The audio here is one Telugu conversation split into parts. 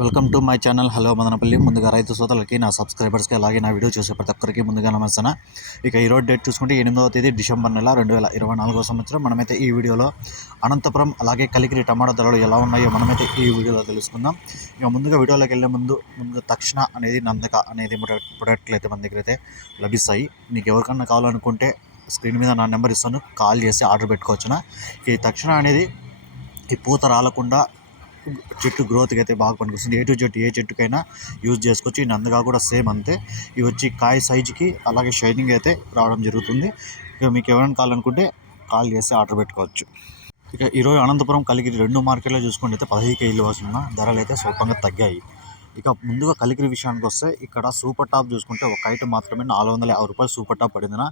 Welcome to my channel. Hello Madanapalle. ముందుగా రైతు సోదరులకి నా సబ్స్క్రైబర్స్కి అలాగే నా వీడియో చూసే ప్రతి ఒక్కరికి ముందుగా నమస్తాను ఇక ఈరోజు డేట్ చూసుకుంటే ఎనిమిదవ తేదీ డిసెంబర్ నెల రెండు వేల ఇరవై నాలుగో సంవత్సరం. మనమైతే ఈ వీడియోలో అనంతపురం అలాగే కలికిరి టమాటా ధరలు ఎలా ఉన్నాయో మనమైతే ఈ వీడియోలో తెలుసుకుందాం. ఇక ముందుగా వీడియోలోకి వెళ్ళే ముందు ముందుగా తక్షణ అనేది నందక అనేది ప్రొడక్ట్లు అయితే మన దగ్గర అయితే లభిస్తాయి. మీకు ఎవరికన్నా కావాలనుకుంటే స్క్రీన్ మీద నా నెంబర్ ఇస్తాను. కాల్ చేసి ఆర్డర్ పెట్టుకోవచ్చున? ఈ తక్షణ అనేది ఈ పూత రాలకుండా చెట్టు గ్రోత్కి అయితే బాగా పనికొస్తుంది. ఏ టు చెట్టు ఏ చెట్టుకైనా యూజ్ చేసుకోవచ్చు. ఈ నందగా కూడా సేమ్ అంతే. ఇవి వచ్చి కాయ సైజుకి అలాగే షైనింగ్ అయితే రావడం జరుగుతుంది. ఇక మీకు ఎవరైనా కావాలనుకుంటే కాల్ చేసి ఆర్డర్ పెట్టుకోవచ్చు. ఇక ఈరోజు అనంతపురం కలిగి రెండు మార్కెట్లో చూసుకుంటే అయితే పదహైదు కేజీలు వస్తున్న. ధరలు అయితే స్వల్పంగా తగ్గాయి. ఇక ముందుగా కలిగిరి విషయానికి వస్తే ఇక్కడ సూపర్ టాప్ చూసుకుంటే ఒక ఐటమ్ మాత్రమే నాలుగు వందల యాభై రూపాయలు సూపర్ టాప్ పడిందిన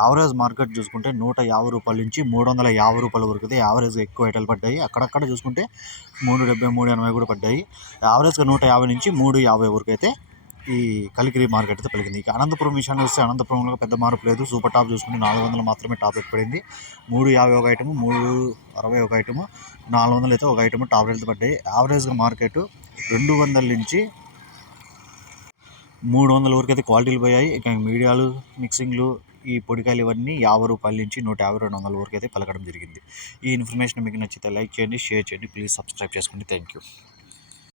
యావరేజ్ మార్కెట్ చూసుకుంటే నూట యాభై రూపాయల నుంచి మూడు వందల యాభై రూపాయల వరకు అయితే యావరేజ్గా ఎక్కువ ఐటలు పడ్డాయి. అక్కడక్కడ చూసుకుంటే మూడు డెబ్బై మూడు ఎనభై కూడా పడ్డాయి. యావరేజ్గా నూట యాభై నుంచి మూడు యాభై వరకు అయితే ఈ కలికిరి మార్కెట్ అయితే పెరిగింది ఇక అనంతపురం విషయానికి వస్తే అనంతపురంలో పెద్ద మార్పు లేదు. సూపర్ టాప్ చూసుకుంటే నాలుగు వందలు మాత్రమే టాప్ రేట్ పడింది. మూడు యాభై ఒక ఐటము మూడు అరవై ఒక ఐటము నాలుగు వందలు అయితే ఒక ఐటము టాప్ రేట్ పడ్డాయి. యావరేజ్గా మార్కెట్ రెండు వందల నుంచి మూడు వందల వరకు అయితే క్వాలిటీలు పోయాయి. ఇక మీడియాలు మిక్సింగ్లు ఈ పొడికాయలు ఇవన్నీ యాభై రూపాయల నుంచి నూట యాభై రెండు వందల వరకు అయితే పలకడం జరిగింది. ఈ ఇన్ఫర్మేషన్ మీకు నచ్చితే లైక్ చేయండి షేర్ చేయండి ప్లీజ్ సబ్స్క్రైబ్ చేసుకోండి. Thank you.